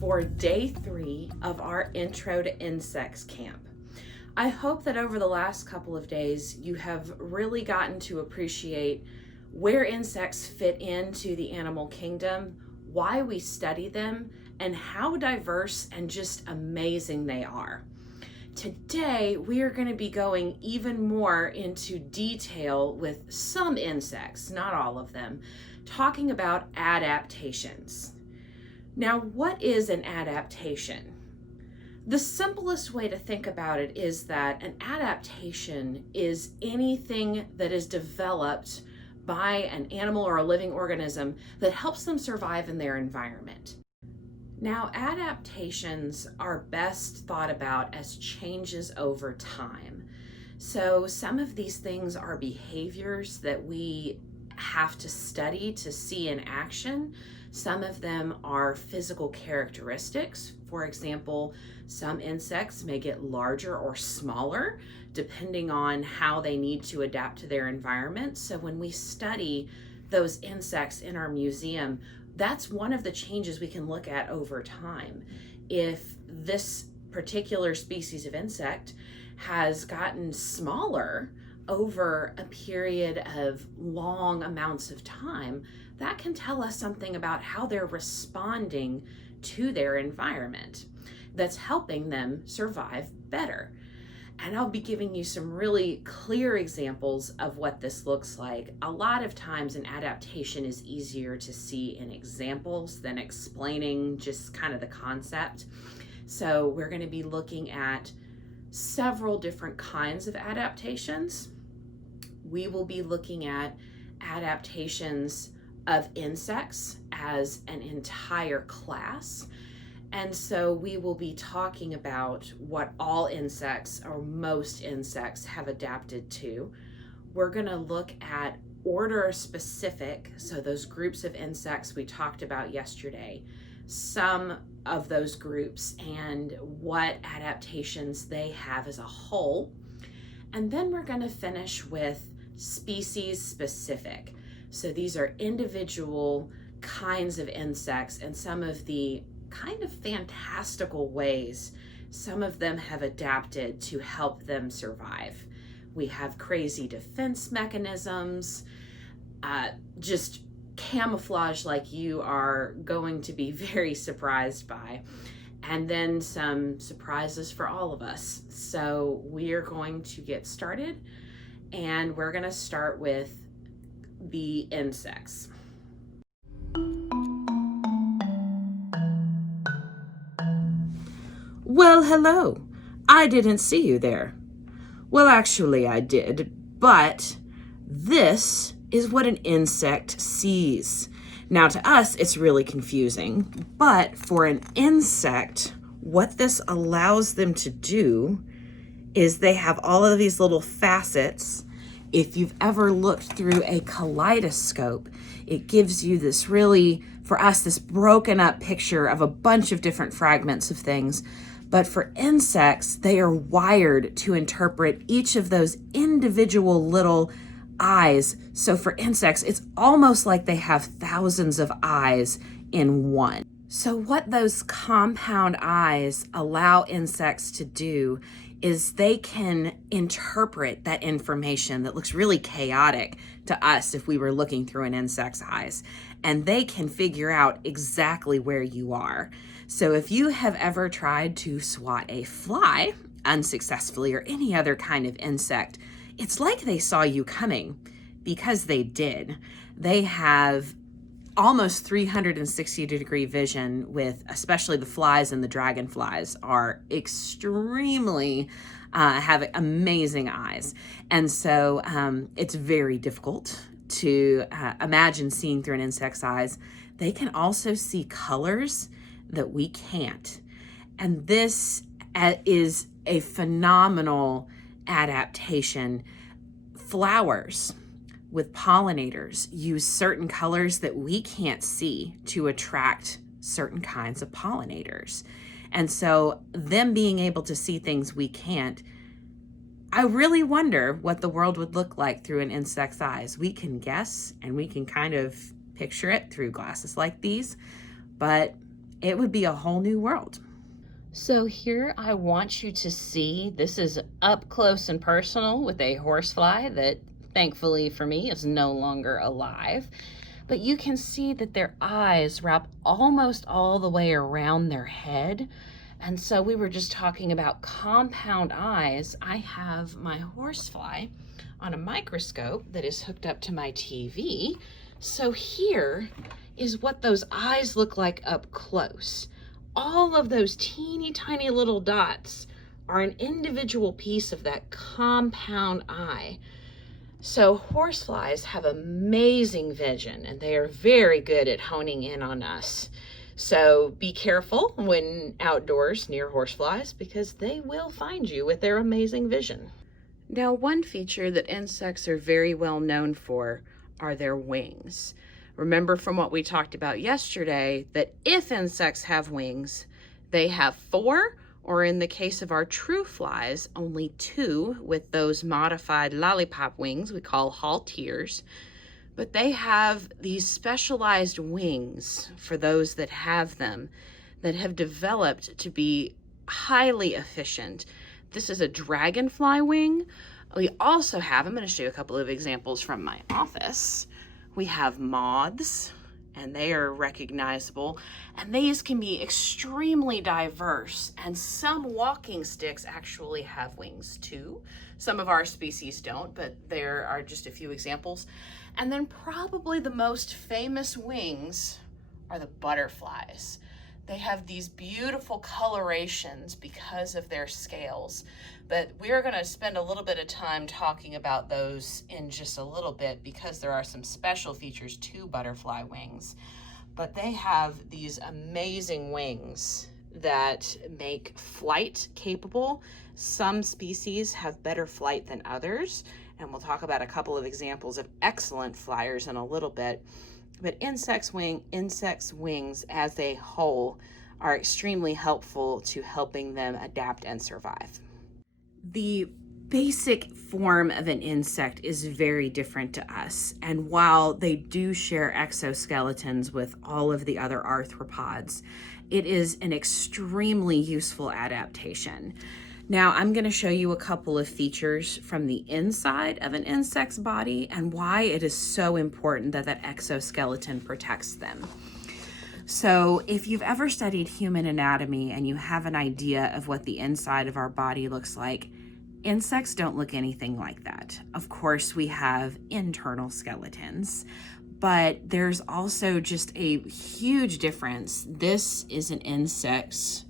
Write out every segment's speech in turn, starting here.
for day 3 of our Intro to Insects camp. I hope that over the last couple of days you have really gotten to appreciate where insects fit into the animal kingdom, why we study them, and how diverse and just amazing they are. Today, we are going to be going even more into detail with some insects, not all of them, talking about adaptations. Now, what is an adaptation? The simplest way to think about it is that an adaptation is anything that is developed by an animal or a living organism that helps them survive in their environment. Now, adaptations are best thought about as changes over time. So some of these things are behaviors that we have to study to see in action. Some of them are physical characteristics. For example, some insects may get larger or smaller depending on how they need to adapt to their environment. So when we study those insects in our museum, that's one of the changes we can look at over time. If this particular species of insect has gotten smaller over a period of long amounts of time, that can tell us something about how they're responding to their environment that's helping them survive better. And I'll be giving you some really clear examples of what this looks like. A lot of times an adaptation is easier to see in examples than explaining just kind of the concept. So we're going to be looking at several different kinds of adaptations. We will be looking at adaptations of insects as an entire class. And so we will be talking about what all insects or most insects have adapted to. We're going to look at order specific, so those groups of insects we talked about yesterday, some of those groups and what adaptations they have as a whole. And then we're going to finish with species specific. So these are individual kinds of insects and some of the kind of fantastical ways some of them have adapted to help them survive. We have crazy defense mechanisms, just camouflage like you are going to be very surprised by, and then some surprises for all of us. So we are going to get started, and we're going to start with the insects. Well, hello. I didn't see you there. Well, actually, I did, but this is what an insect sees. Now, to us, it's really confusing, but for an insect, what this allows them to do is they have all of these little facets. If you've ever looked through a kaleidoscope, it gives you this really, for us, this broken up picture of a bunch of different fragments of things. But for insects, they are wired to interpret each of those individual little eyes. So for insects, it's almost like they have thousands of eyes in one. So what those compound eyes allow insects to do is they can interpret that information that looks really chaotic to us if we were looking through an insect's eyes. And they can figure out exactly where you are. So if you have ever tried to swat a fly unsuccessfully or any other kind of insect, it's like they saw you coming, because they did. They have almost 360-degree vision with, especially the flies and the dragonflies are extremely, have amazing eyes. And so it's very difficult to imagine seeing through an insect's eyes. They can also see colors that we can't. And this is a phenomenal adaptation. Flowers with pollinators use certain colors that we can't see to attract certain kinds of pollinators. And so them being able to see things we can't, I really wonder what the world would look like through an insect's eyes. We can guess and we can kind of picture it through glasses like these, but it would be a whole new world. So here I want you to see, this is up close and personal with a horsefly that thankfully for me is no longer alive. But you can see that their eyes wrap almost all the way around their head. And so we were just talking about compound eyes. I have my horsefly on a microscope that is hooked up to my TV. So here is what those eyes look like up close. All of those teeny tiny little dots are an individual piece of that compound eye. So horseflies have amazing vision and they are very good at honing in on us. So be careful when outdoors near horseflies because they will find you with their amazing vision. Now, one feature that insects are very well known for are their wings. Remember from what we talked about yesterday that if insects have wings, they have 4, or in the case of our true flies, only 2 with those modified lollipop wings we call halteres. But they have these specialized wings for those that have them that have developed to be highly efficient. This is a dragonfly wing. We also have, I'm going to show you a couple of examples from my office. We have moths, and they are recognizable, and these can be extremely diverse, and some walking sticks actually have wings too. Some of our species don't, but there are just a few examples. And then probably the most famous wings are the butterflies. They have these beautiful colorations because of their scales, but we're going to spend a little bit of time talking about those in just a little bit because there are some special features to butterfly wings. But they have these amazing wings that make flight capable. Some species have better flight than others, and we'll talk about a couple of examples of excellent flyers in a little bit. But insects' wings as a whole are extremely helpful to helping them adapt and survive. The basic form of an insect is very different to us. And while they do share exoskeletons with all of the other arthropods, it is an extremely useful adaptation. Now, I'm going to show you a couple of features from the inside of an insect's body and why it is so important that that exoskeleton protects them. So if you've ever studied human anatomy and you have an idea of what the inside of our body looks like, insects don't look anything like that. Of course, we have internal skeletons, but there's also just a huge difference. This is an insect's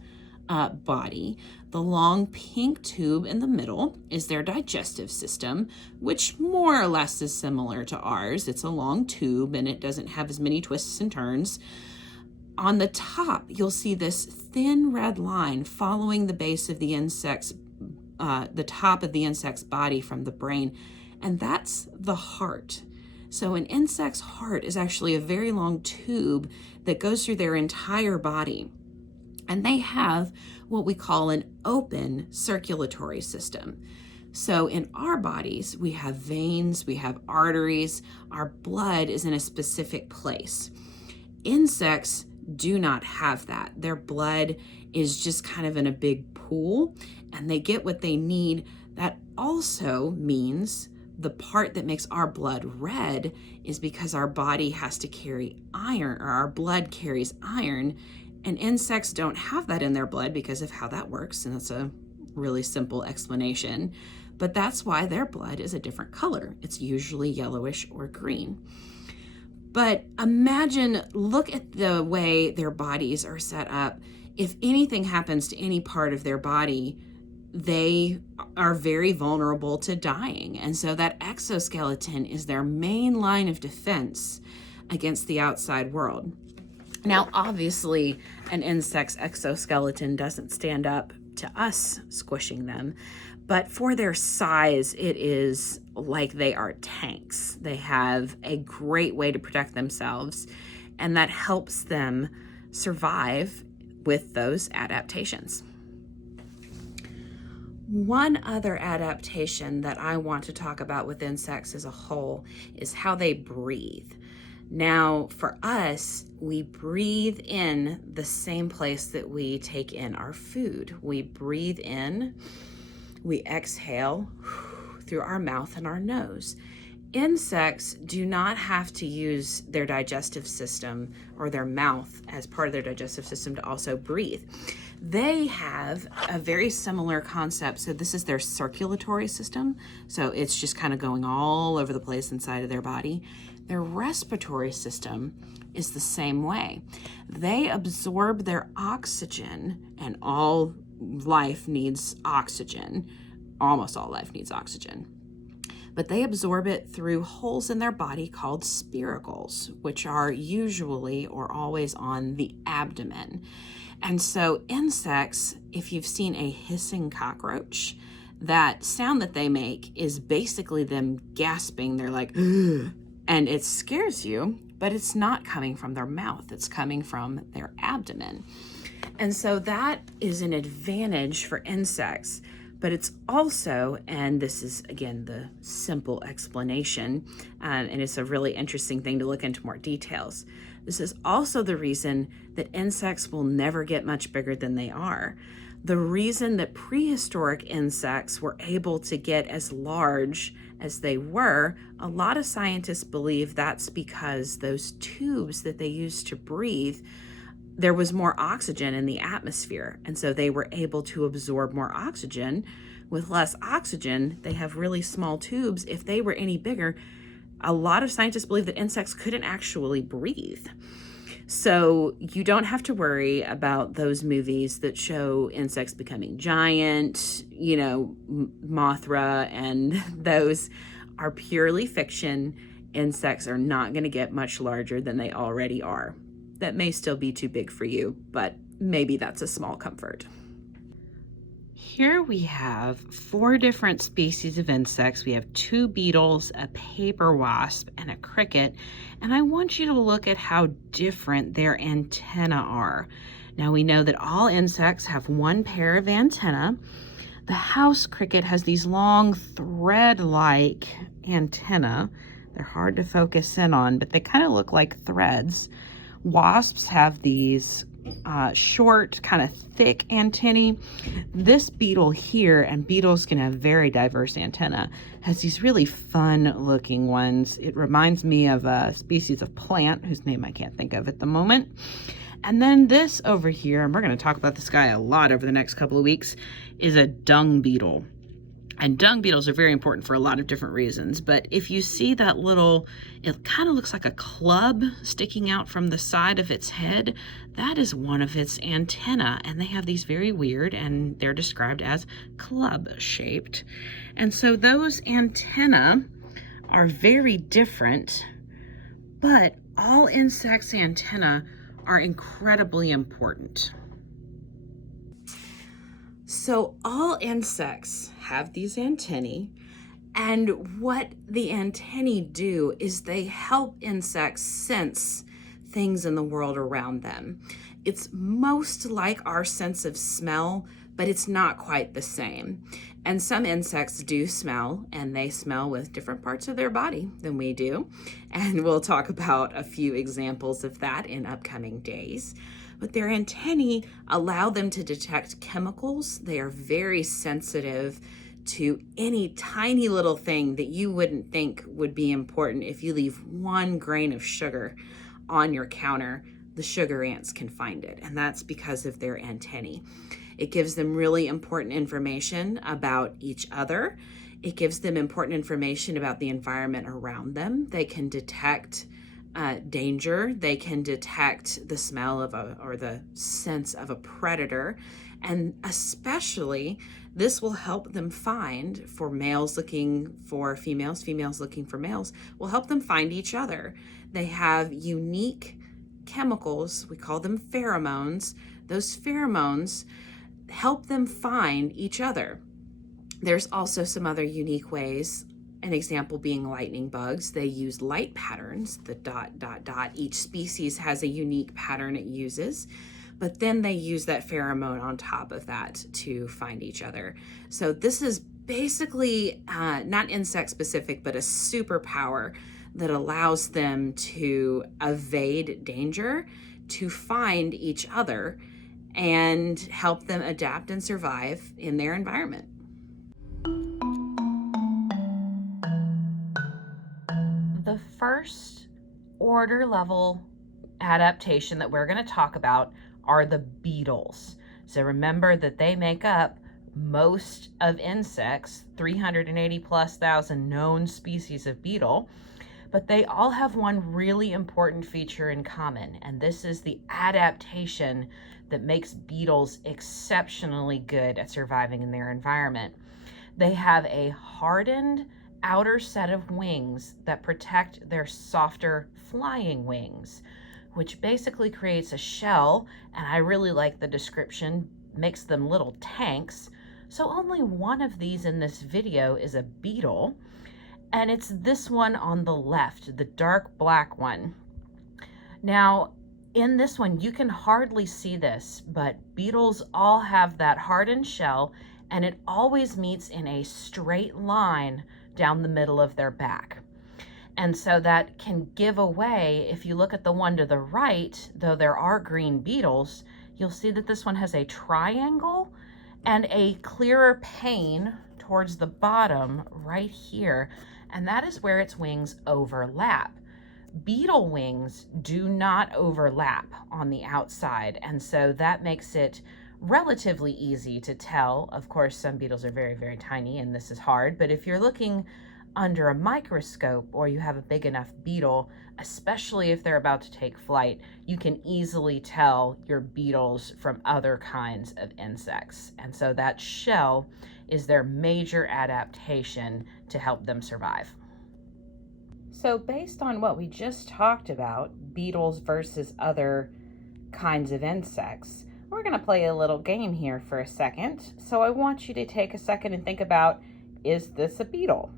body. The long pink tube in the middle is their digestive system, which more or less is similar to ours. It's a long tube and it doesn't have as many twists and turns. On the top, you'll see this thin red line following the base of the insect's, the top of the insect's body from the brain, and that's the heart. So an insect's heart is actually a very long tube that goes through their entire body. And they have what we call an open circulatory system. So in our bodies, we have veins, we have arteries, our blood is in a specific place. Insects do not have that. Their blood is just kind of in a big pool and they get what they need. That also means the part that makes our blood red is because our body has to carry iron, or our blood carries iron. And insects don't have that in their blood because of how that works, and that's a really simple explanation. But that's why their blood is a different color. It's usually yellowish or green. But imagine, look at the way their bodies are set up. If anything happens to any part of their body, they are very vulnerable to dying. And so that exoskeleton is their main line of defense against the outside world. Now, obviously, an insect's exoskeleton doesn't stand up to us squishing them, but for their size, it is like they are tanks. They have a great way to protect themselves, and that helps them survive with those adaptations. One other adaptation that I want to talk about with insects as a whole is how they breathe. Now, for us, we breathe in the same place that we take in our food. We breathe in, we exhale through our mouth and our nose. Insects do not have to use their digestive system or their mouth as part of their digestive system to also breathe. They have a very similar concept. So this is their circulatory system. So it's just kind of going all over the place inside of their body. Their respiratory system is the same way. They absorb their oxygen, and all life needs oxygen. Almost all life needs oxygen. But they absorb it through holes in their body called spiracles, which are usually or always on the abdomen. And so insects, if you've seen a hissing cockroach, that sound that they make is basically them gasping. They're like, ugh, and it scares you, but it's not coming from their mouth. It's coming from their abdomen. And so that is an advantage for insects. But it's also, and this is, again, the simple explanation, and it's a really interesting thing to look into more details. This is also the reason that insects will never get much bigger than they are. The reason that prehistoric insects were able to get as large as they were, a lot of scientists believe that's because those tubes that they used to breathe, there was more oxygen in the atmosphere. And so they were able to absorb more oxygen. With less oxygen, they have really small tubes. If they were any bigger, a lot of scientists believe that insects couldn't actually breathe. So you don't have to worry about those movies that show insects becoming giant, Mothra, and those are purely fiction. Insects are not going to get much larger than they already are. That may still be too big for you, but maybe that's a small comfort. Here we have 4 different species of insects. We have 2 beetles, a paper wasp, and a cricket. And I want you to look at how different their antennae are. Now we know that all insects have 1 pair of antennae. The house cricket has these long thread-like antennae. They're hard to focus in on, but they kind of look like threads. Wasps have these short, kind of thick antennae. This beetle here, and beetles can have very diverse antennae, has these really fun looking ones. It reminds me of a species of plant whose name I can't think of at the moment. And then this over here, and we're going to talk about this guy a lot over the next couple of weeks, is a dung beetle. And dung beetles are very important for a lot of different reasons. But if you see that little, it kind of looks like a club sticking out from the side of its head, that is one of its antennae. And they have these very weird, and they're described as club-shaped. And so those antennae are very different, but all insects' antennae are incredibly important. So all insects have these antennae, and what the antennae do is they help insects sense things in the world around them. It's most like our sense of smell, but it's not quite the same. And some insects do smell, and they smell with different parts of their body than we do. And we'll talk about a few examples of that in upcoming days. But their antennae allow them to detect chemicals. They are very sensitive to any tiny little thing that you wouldn't think would be important. If you leave 1 grain of sugar on your counter, the sugar ants can find it, and that's because of their antennae. It gives them really important information about each other. It gives them important information about the environment around them. They can detect danger. They can detect the smell of or the sense of a predator. And especially, this will help them find, for males looking for females, females looking for males, will help them find each other. They have unique chemicals, we call them pheromones. Those pheromones help them find each other. There's also some other unique ways. An example being lightning bugs. They use light patterns, the ... Each species has a unique pattern it uses, but then they use that pheromone on top of that to find each other. So this is basically not insect specific, but a superpower that allows them to evade danger, to find each other, and help them adapt and survive in their environment. The first order level adaptation that we're going to talk about are the beetles. So remember that they make up most of insects, 380 plus thousand known species of beetle, but they all have one really important feature in common, and this is the adaptation that makes beetles exceptionally good at surviving in their environment. They have a hardened outer set of wings that protect their softer flying wings, which basically creates a shell, and I really like the description, makes them little tanks. So only one of these in this video is a beetle, and it's this one on the left, the dark black one. Now, in this one, you can hardly see this, but beetles all have that hardened shell, and it always meets in a straight line down the middle of their back. And so that can give away, if you look at the one to the right, though there are green beetles, you'll see that this one has a triangle and a clearer pane towards the bottom right here. And that is where its wings overlap. Beetle wings do not overlap on the outside, and so that makes it relatively easy to tell. Of course, some beetles are very, very tiny, and this is hard, but if you're looking under a microscope or you have a big enough beetle, especially if they're about to take flight, you can easily tell your beetles from other kinds of insects. And so that shell is their major adaptation to help them survive. So based on what we just talked about, beetles versus other kinds of insects, we're going to play a little game here for a second. So I want you to take a second and think about, is this a beetle?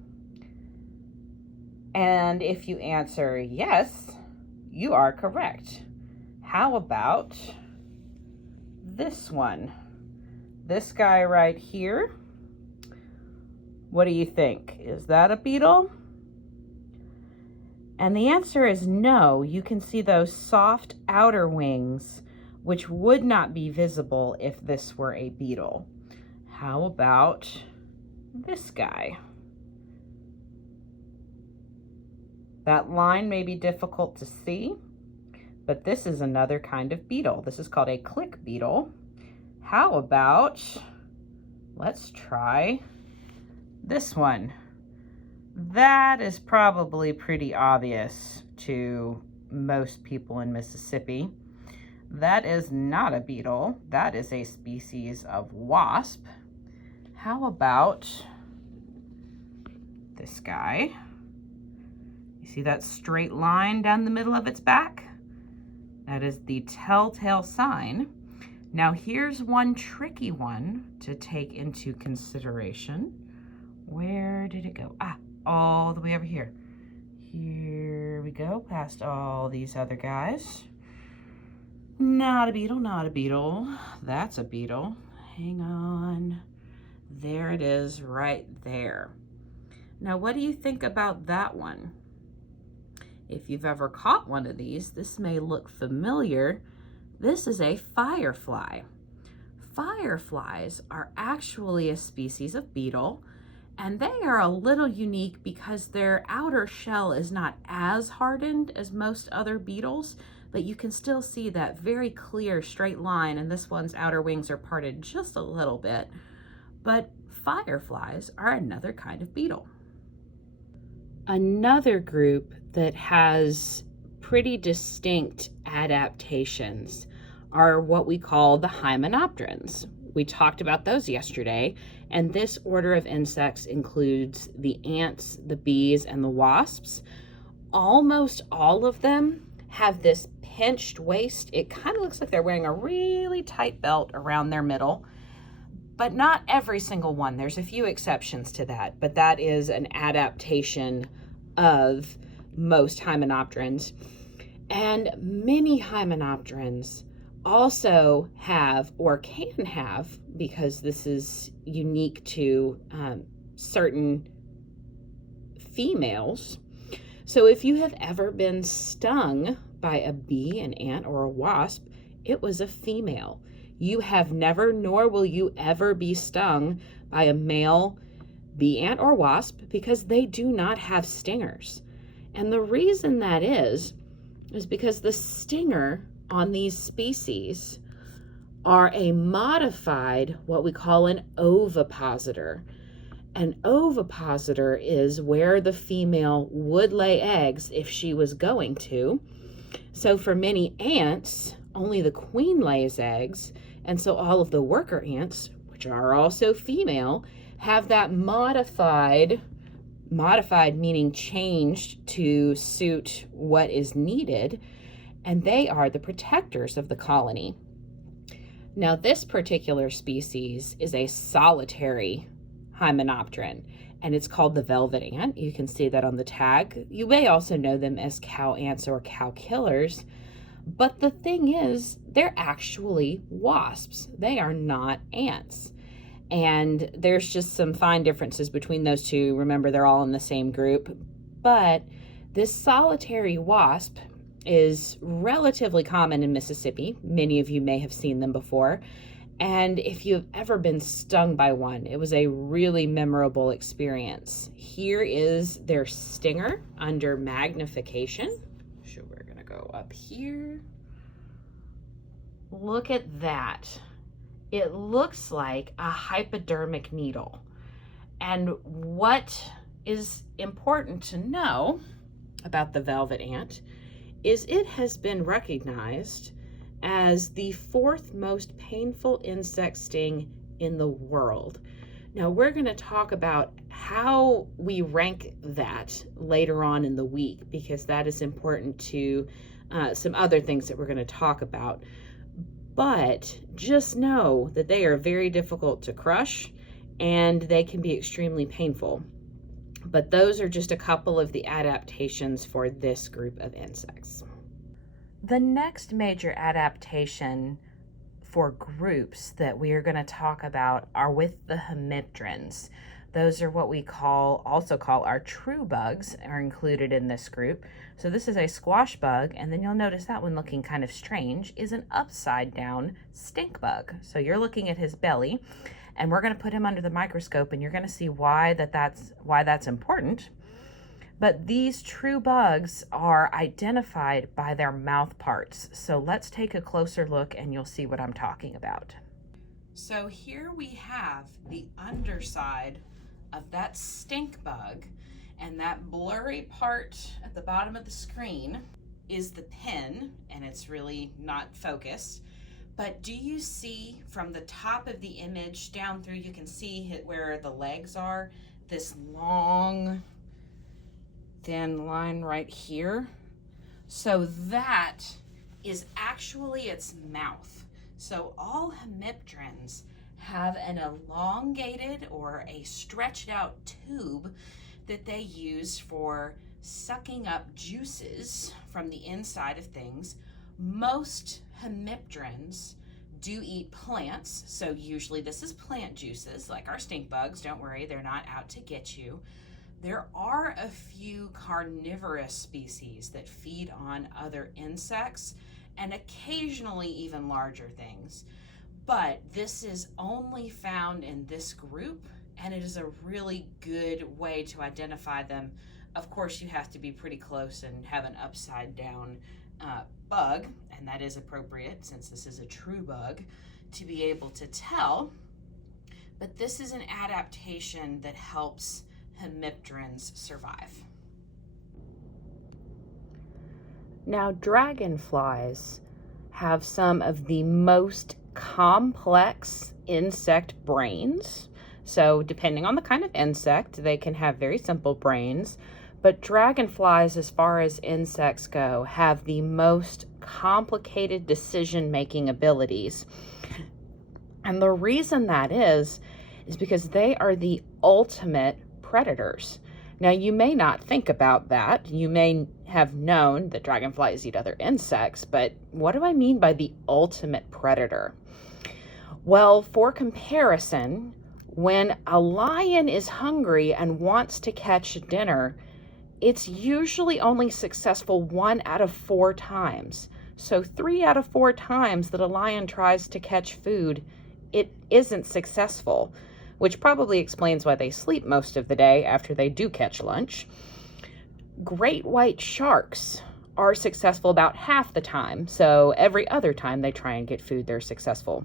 And if you answer yes, you are correct. How about this one? This guy right here? What do you think? Is that a beetle? And the answer is no. You can see those soft outer wings, which would not be visible if this were a beetle. How about this guy? That line may be difficult to see, but this is another kind of beetle. This is called a click beetle. How about, let's try this one. That is probably pretty obvious to most people in Mississippi. That is not a beetle. That is a species of wasp. How about this guy? You see that straight line down the middle of its back? That is the telltale sign. Now here's one tricky one to take into consideration. Where did it go? All the way over here. Here we go, past all these other guys. Not a beetle, not a beetle. That's a beetle. Hang on. There it is right there. Now, what do you think about that one? If you've ever caught one of these, this may look familiar. This is a firefly. Fireflies are actually a species of beetle, and they are a little unique because their outer shell is not as hardened as most other beetles, but you can still see that very clear straight line, and this one's outer wings are parted just a little bit. But fireflies are another kind of beetle. Another group that has pretty distinct adaptations are what we call the hymenopterans. We talked about those yesterday, and this order of insects includes the ants, the bees, and the wasps. Almost all of them have this pinched waist. It kind of looks like they're wearing a really tight belt around their middle, but not every single one. There's a few exceptions to that, but that is an adaptation of most hymenopterans. And many hymenopterans also have, or can have, because this is unique to certain females. So if you have ever been stung by a bee, an ant, or a wasp, it was a female. You have never, nor will you ever be stung by a male bee, ant, or wasp because they do not have stingers. And the reason that is because the stinger on these species are a modified, what we call an ovipositor. An ovipositor is where the female would lay eggs if she was going to. So for many ants, only the queen lays eggs, and so all of the worker ants, which are also female, have that modified meaning changed to suit what is needed, and they are the protectors of the colony. Now, this particular species is a solitary hymenopteran, and it's called the velvet ant. You can see that on the tag. You may also know them as cow ants or cow killers, but the thing is, they're actually wasps. They are not ants. And there's just some fine differences between those two. Remember, they're all in the same group. But this solitary wasp is relatively common in Mississippi. Many of you may have seen them before. And if you've ever been stung by one, it was a really memorable experience. Here is their stinger under magnification. So we're gonna go up here. Look at that. It looks like a hypodermic needle. And what is important to know about the velvet ant is it has been recognized as the 4th most painful insect sting in the world. Now we're going to talk about how we rank that later on in the week, because that is important to some other things that we're going to talk about. But just know that they are very difficult to crush and they can be extremely painful. But those are just a couple of the adaptations for this group of insects. The next major adaptation for groups that we are going to talk about are with the hemipterans. Those are what we also call our true bugs, are included in this group. So this is a squash bug, and then you'll notice that one looking kind of strange is an upside down stink bug. So you're looking at his belly, and we're going to put him under the microscope, and you're going to see why that's important. But these true bugs are identified by their mouth parts. So let's take a closer look and you'll see what I'm talking about. So here we have the underside of that stink bug, and that blurry part at the bottom of the screen is the pin, and it's really not focused. But do you see from the top of the image down through, you can see where the legs are, this long thin line right here? So that is actually its mouth. So all hemipterans have an elongated or a stretched out tube that they use for sucking up juices from the inside of things. Most hemipterans do eat plants, so usually this is plant juices, like our stink bugs. Don't worry, they're not out to get you. There are a few carnivorous species that feed on other insects and occasionally even larger things. But this is only found in this group, and it is a really good way to identify them. Of course, you have to be pretty close and have an upside down bug, and that is appropriate since this is a true bug, to be able to tell. But this is an adaptation that helps hemipterans survive. Now, dragonflies have some of the most complex insect brains. So depending on the kind of insect, they can have very simple brains, but dragonflies, as far as insects go, have the most complicated decision-making abilities. And the reason that is because they are the ultimate predators. Now, you may not think about that. You may have known that dragonflies eat other insects, but what do I mean by the ultimate predator? Well, for comparison, when a lion is hungry and wants to catch dinner, it's usually only successful 1 out of 4 times. So 3 out of 4 times that a lion tries to catch food, it isn't successful, which probably explains why they sleep most of the day after they do catch lunch. Great white sharks are successful about half the time, so every other time they try and get food, they're successful.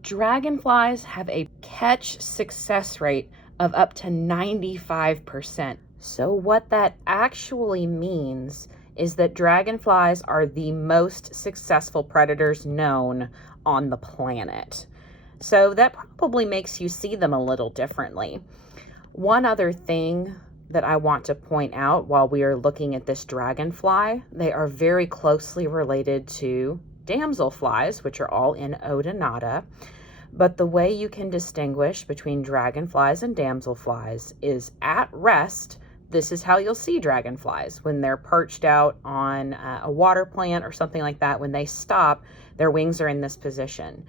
Dragonflies have a catch success rate of up to 95%. So what that actually means is that dragonflies are the most successful predators known on the planet. So that probably makes you see them a little differently. One other thing that I want to point out while we are looking at this dragonfly, they are very closely related to damselflies, which are all in Odonata. But the way you can distinguish between dragonflies and damselflies is at rest. This is how you'll see dragonflies when they're perched out on a water plant or something like that. When they stop, their wings are in this position.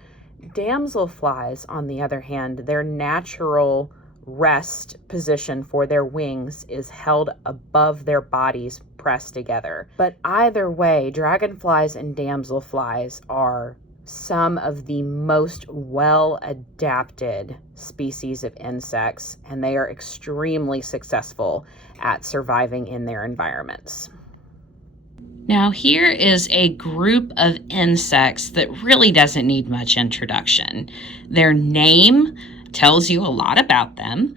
Damselflies, on the other hand, their natural rest position for their wings is held above their bodies pressed together. But either way, dragonflies and damselflies are some of the most well-adapted species of insects, and they are extremely successful at surviving in their environments. Now, here is a group of insects that really doesn't need much introduction. Their name tells you a lot about them,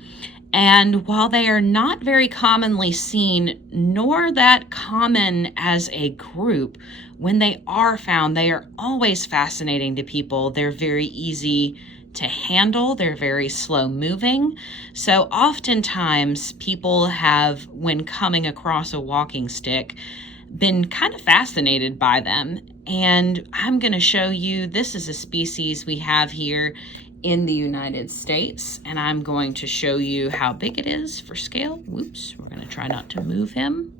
and while they are not very commonly seen, nor that common as a group, when they are found, they are always fascinating to people. They're very easy to handle. They're very slow moving. So oftentimes people have, when coming across a walking stick, been kind of fascinated by them. And I'm going to show you, this is a species we have here in the United States, and I'm going to show you how big it is for scale. Whoops, we're going to try not to move him.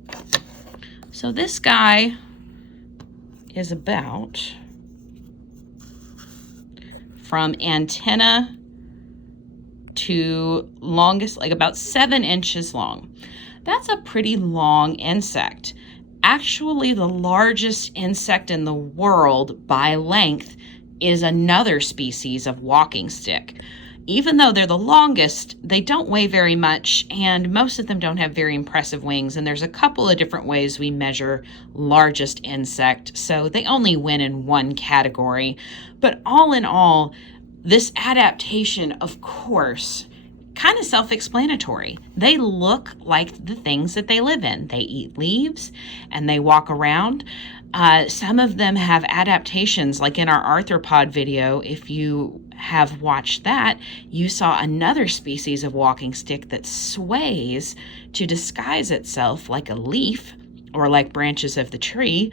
So this guy is about, from antenna to longest, like about 7 inches long. That's a pretty long insect. Actually, the largest insect in the world by length is another species of walking stick. Even though they're the longest, they don't weigh very much, and most of them don't have very impressive wings, and there's a couple of different ways we measure largest insect, so they only win in one category. But all in all, this adaptation, of course, kind of self-explanatory. They look like the things that they live in. They eat leaves and they walk around. Some of them have adaptations, like in our arthropod video. If you have watched that, you saw another species of walking stick that sways to disguise itself like a leaf or like branches of the tree.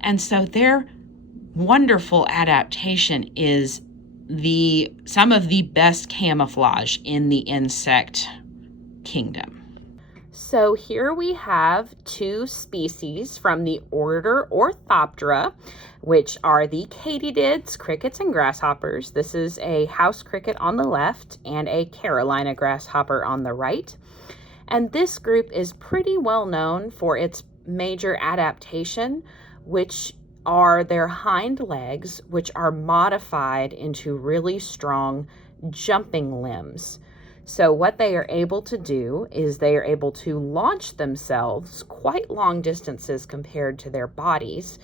And so their wonderful adaptation is some of the best camouflage in the insect kingdom. So here we have 2 species from the order Orthoptera, which are the katydids, crickets, and grasshoppers. This is a house cricket on the left and a Carolina grasshopper on the right. And this group is pretty well known for its major adaptation, which are their hind legs, which are modified into really strong jumping limbs. So what they are able to do is they are able to launch themselves quite long distances compared to their bodies.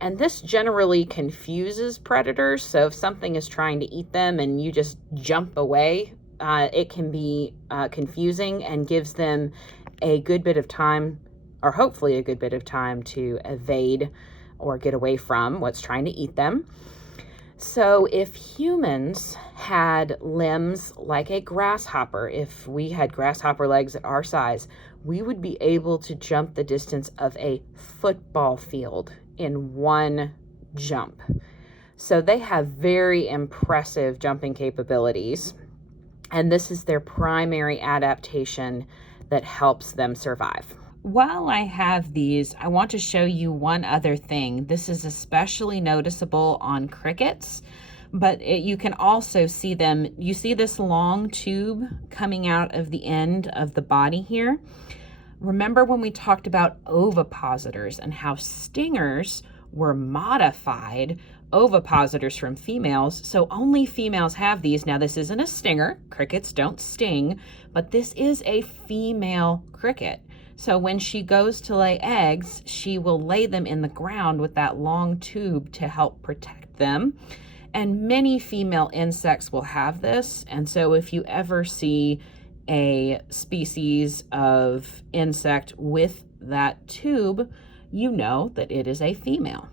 And this generally confuses predators. So if something is trying to eat them and you just jump away, it can be confusing and gives them a good bit of time, or hopefully a good bit of time, to evade or get away from what's trying to eat them. So if humans had limbs like a grasshopper, if we had grasshopper legs at our size, we would be able to jump the distance of a football field in one jump. So they have very impressive jumping capabilities, and this is their primary adaptation that helps them survive. While I have these, I want to show you one other thing. This is especially noticeable on crickets, but you can also see them. You see this long tube coming out of the end of the body here? Remember when we talked about ovipositors and how stingers were modified ovipositors from females, so only females have these. Now, this isn't a stinger. Crickets don't sting, but this is a female cricket. So when she goes to lay eggs, she will lay them in the ground with that long tube to help protect them. And many female insects will have this. And so if you ever see a species of insect with that tube, you know that it is a female.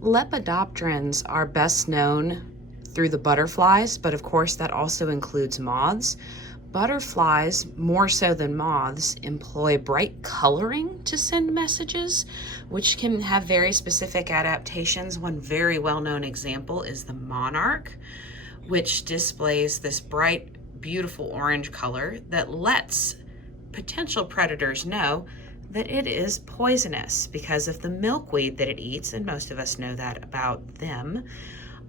Lepidopterans are best known through the butterflies, but of course that also includes moths. Butterflies, more so than moths, employ bright coloring to send messages, which can have very specific adaptations. One very well-known example is the monarch, which displays this bright, beautiful orange color that lets potential predators know that it is poisonous because of the milkweed that it eats, and most of us know that about them.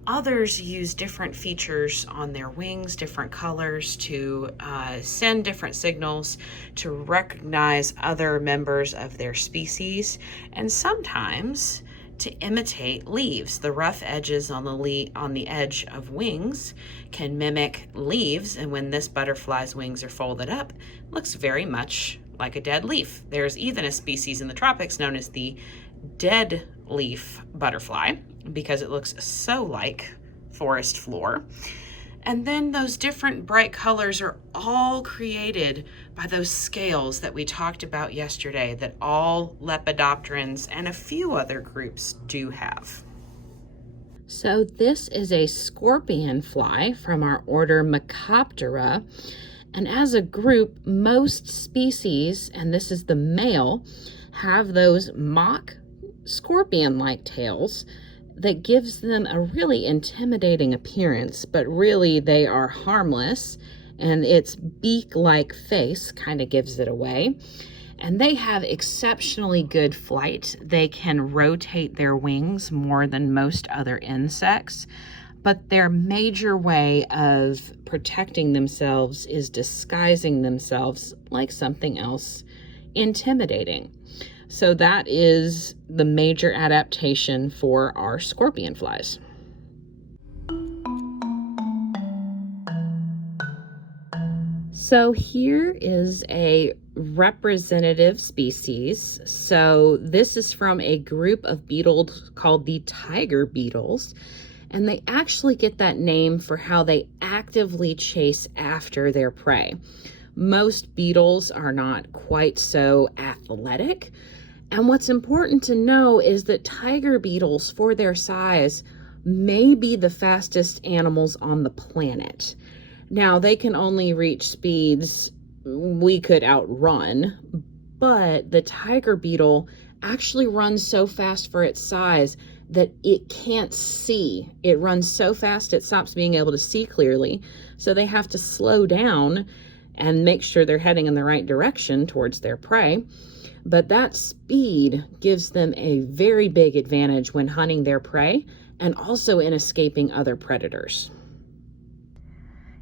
Others use different features on their wings, different colors, to send different signals to recognize other members of their species, and sometimes to imitate leaves. The rough edges on the edge of wings can mimic leaves, and when this butterfly's wings are folded up, it looks very much like a dead leaf. There's even a species in the tropics known as the dead leaf butterfly because it looks so like forest floor. And then those different bright colors are all created by those scales that we talked about yesterday that all lepidopterans and a few other groups do have. So this is a scorpion fly from our order Mecoptera. And as a group, most species, and this is the male, have those mock scorpion-like tails that gives them a really intimidating appearance, but really they are harmless, and its beak-like face kind of gives it away. And they have exceptionally good flight. They can rotate their wings more than most other insects, but their major way of protecting themselves is disguising themselves like something else intimidating. So that is the major adaptation for our scorpion flies. So here is a representative species. So this is from a group of beetles called the tiger beetles. And they actually get that name for how they actively chase after their prey. Most beetles are not quite so athletic. And what's important to know is that tiger beetles, for their size, may be the fastest animals on the planet. Now, they can only reach speeds we could outrun, but the tiger beetle actually runs so fast for its size that it can't see. It runs so fast it stops being able to see clearly. So they have to slow down and make sure they're heading in the right direction towards their prey. But that speed gives them a very big advantage when hunting their prey and also in escaping other predators.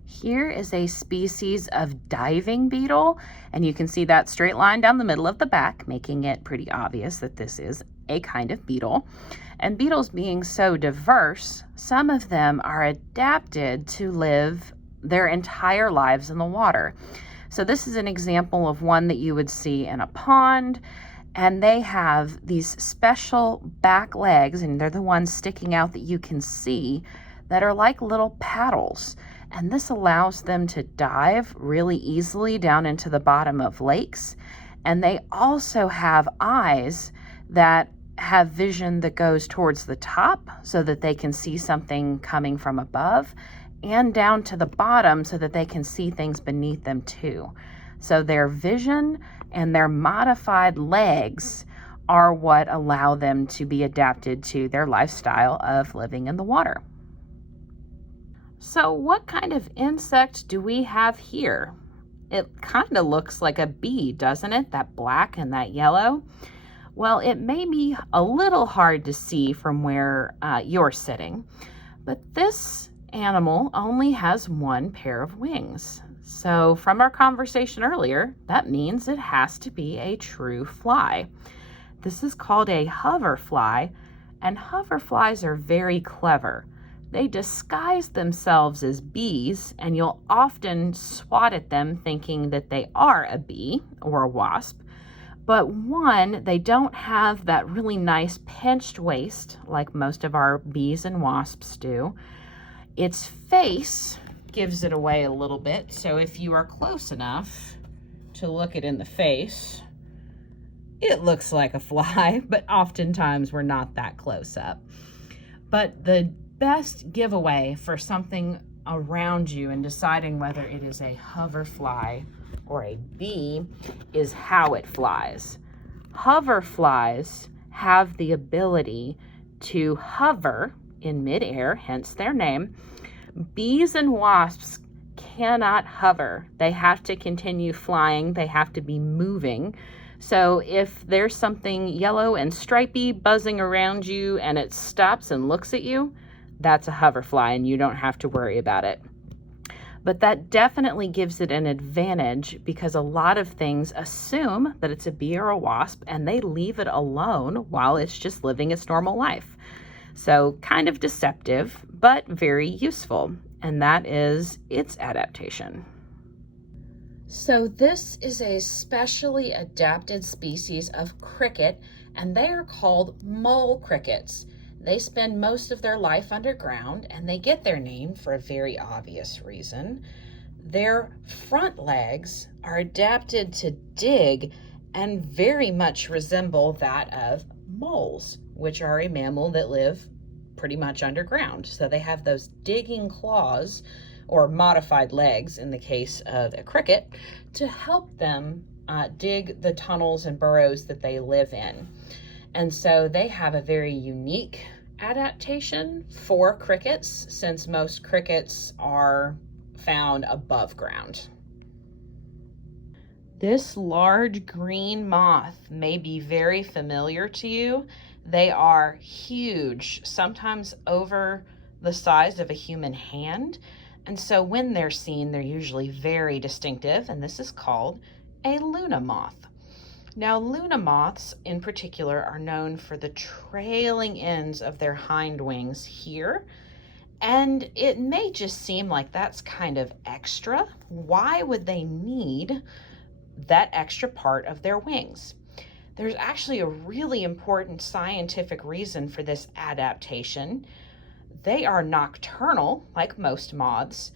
Here is a species of diving beetle, and you can see that straight line down the middle of the back, making it pretty obvious that this is a kind of beetle. And beetles being so diverse, some of them are adapted to live their entire lives in the water. So this is an example of one that you would see in a pond, and they have these special back legs, and they're the ones sticking out that you can see, that are like little paddles. And this allows them to dive really easily down into the bottom of lakes. And they also have eyes that have vision that goes towards the top so that they can see something coming from above, and down to the bottom so that they can see things beneath them too. So their vision and their modified legs are what allow them to be adapted to their lifestyle of living in the water. So what kind of insect do we have here? It kind of looks like a bee, doesn't it? That black and that yellow. Well, it may be a little hard to see from where you're sitting, but this animal only has one pair of wings. So from our conversation earlier, that means it has to be a true fly. This is called a hoverfly, and hoverflies are very clever. They disguise themselves as bees, and you'll often swat at them thinking that they are a bee or a wasp. But one, they don't have that really nice pinched waist like most of our bees and wasps do. Its face gives it away a little bit, so if you are close enough to look it in the face, it looks like a fly, but oftentimes we're not that close up. But the best giveaway for something around you and deciding whether it is a hoverfly or a bee is how it flies. Hoverflies have the ability to hover in midair, hence their name. Bees and wasps cannot hover. They have to continue flying. They have to be moving. So if there's something yellow and stripy buzzing around you and it stops and looks at you, that's a hoverfly and you don't have to worry about it. But that definitely gives it an advantage because a lot of things assume that it's a bee or a wasp and they leave it alone while it's just living its normal life. So kind of deceptive, but very useful. And that is its adaptation. So this is a specially adapted species of cricket, and they are called mole crickets. They spend most of their life underground, and they get their name for a very obvious reason. Their front legs are adapted to dig and very much resemble that of moles, which are a mammal that live pretty much underground. So they have those digging claws, or modified legs in the case of a cricket, to help them dig the tunnels and burrows that they live in. And so they have a very unique adaptation for crickets, since most crickets are found above ground. This large green moth may be very familiar to you. They are huge, sometimes over the size of a human hand. And so when they're seen, they're usually very distinctive, and this is called a Luna moth. Now, Luna moths in particular are known for the trailing ends of their hind wings here, and it may just seem like that's kind of extra. Why would they need that extra part of their wings? There's actually a really important scientific reason for this adaptation. They are nocturnal, like most moths.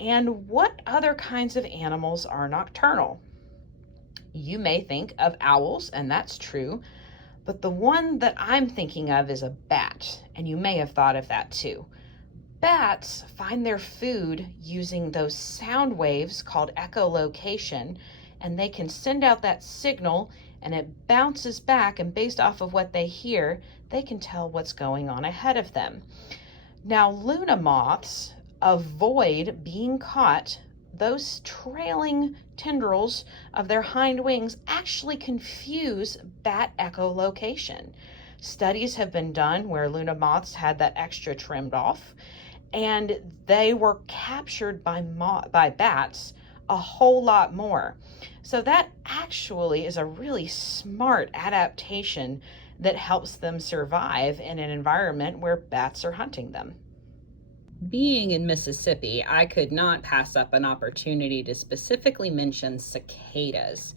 And what other kinds of animals are nocturnal? You may think of owls, and that's true, but the one that I'm thinking of is a bat, and you may have thought of that too. Bats find their food using those sound waves called echolocation, and they can send out that signal and it bounces back, and based off of what they hear, they can tell what's going on ahead of them. Now, Luna moths avoid being caught. Those trailing tendrils of their hind wings actually confuse bat echolocation. Studies have been done where Luna moths had that extra trimmed off, and they were captured by bats a whole lot more. So that actually is a really smart adaptation that helps them survive in an environment where bats are hunting them. Being in Mississippi, I could not pass up an opportunity to specifically mention cicadas.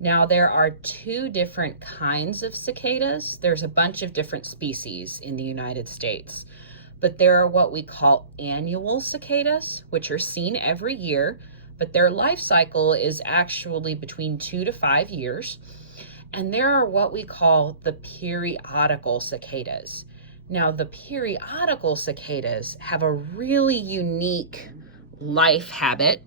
Now, there are two different kinds of cicadas. There's a bunch of different species in the United States, but there are what we call annual cicadas, which are seen every year, but their life cycle is actually between 2 to 5 years. And there are what we call the periodical cicadas. Now, the periodical cicadas have a really unique life habit,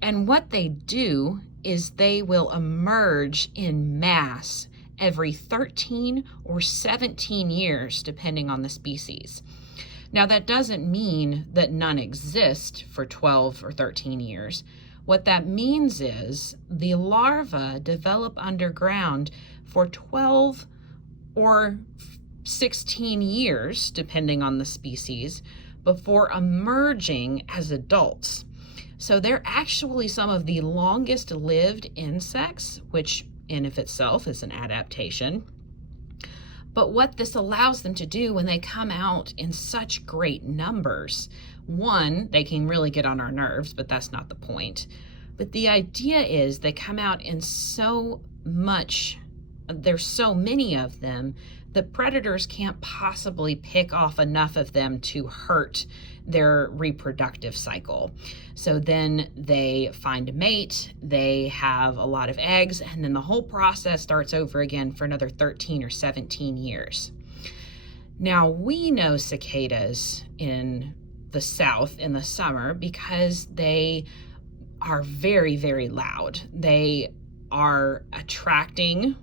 and what they do is they will emerge in mass every 13 or 17 years, depending on the species. Now, that doesn't mean that none exist for 12 or 13 years. What that means is the larvae develop underground for 12 or 16 years, depending on the species, before emerging as adults. So they're actually some of the longest lived insects, which in of itself is an adaptation. But what this allows them to do when they come out in such great numbers, one, they can really get on our nerves, but that's not the point. But the idea is they come out in so much, there's so many of them, the predators can't possibly pick off enough of them to hurt their reproductive cycle. So then they find a mate, they have a lot of eggs, and then the whole process starts over again for another 13 or 17 years. Now, we know cicadas in the south in the summer because they are very, very loud. They are attracting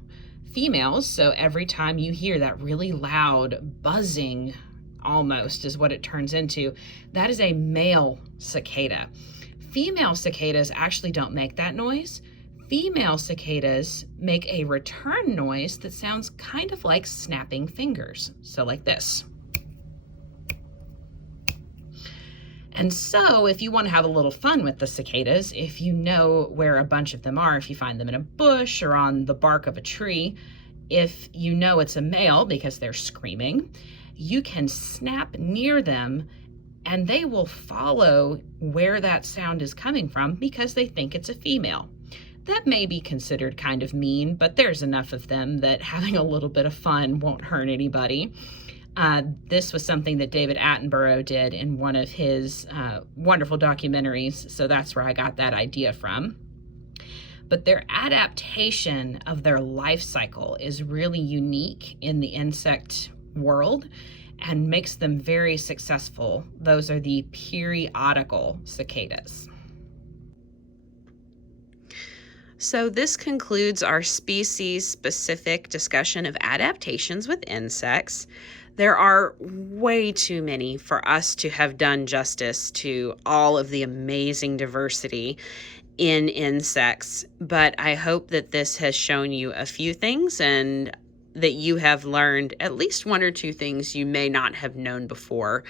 females, so every time you hear that really loud buzzing, almost is what it turns into, that is a male cicada. Female cicadas actually don't make that noise. Female cicadas make a return noise that sounds kind of like snapping fingers, so like this. And so if you want to have a little fun with the cicadas, if you know where a bunch of them are, if you find them in a bush or on the bark of a tree, if you know it's a male because they're screaming, you can snap near them and they will follow where that sound is coming from because they think it's a female. That may be considered kind of mean, but there's enough of them that having a little bit of fun won't hurt anybody. This was something that David Attenborough did in one of his wonderful documentaries, so that's where I got that idea from. But their adaptation of their life cycle is really unique in the insect world and makes them very successful. Those are the periodical cicadas. So this concludes our species-specific discussion of adaptations with insects. There are way too many for us to have done justice to all of the amazing diversity in insects, but I hope that this has shown you a few things and that you have learned at least one or two things you may not have known before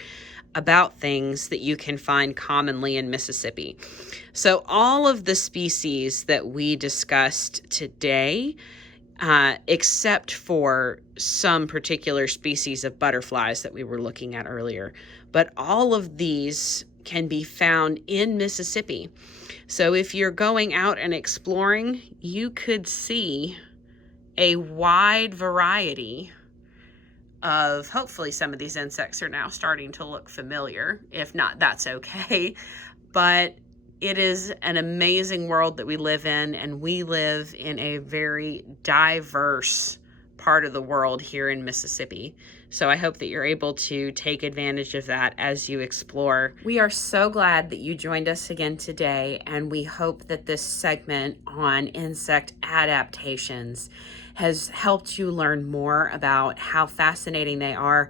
about things that you can find commonly in Mississippi. So all of the species that we discussed today, except for some particular species of butterflies that we were looking at earlier, but all of these can be found in Mississippi. So if you're going out and exploring, you could see a wide variety of, hopefully some of these insects are now starting to look familiar. If not, that's okay. But it is an amazing world that we live in, and we live in a very diverse part of the world here in Mississippi. So I hope that you're able to take advantage of that as you explore. We are so glad that you joined us again today, and we hope that this segment on insect adaptations has helped you learn more about how fascinating they are.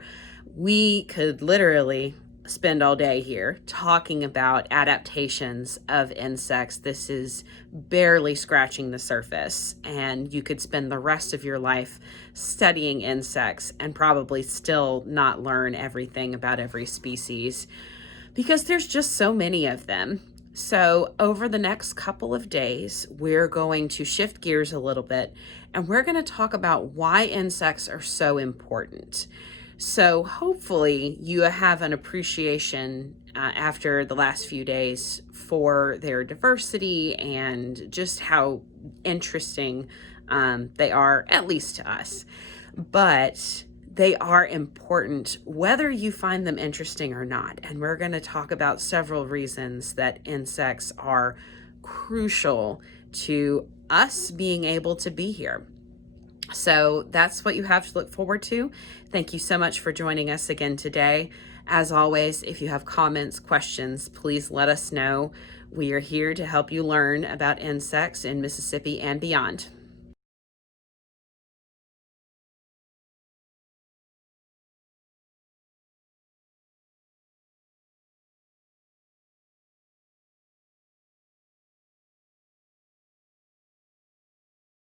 We could literally spend all day here talking about adaptations of insects. This is barely scratching the surface, and you could spend the rest of your life studying insects and probably still not learn everything about every species because there's just so many of them. So over the next couple of days, we're going to shift gears a little bit, and we're going to talk about why insects are so important. So hopefully you have an appreciation after the last few days for their diversity and just how interesting they are, at least to us. But they are important whether you find them interesting or not. And we're going to talk about several reasons that insects are crucial to us being able to be here. So that's what you have to look forward to. Thank you so much for joining us again today. As always, if you have comments, questions, please let us know. We are here to help you learn about insects in Mississippi and beyond.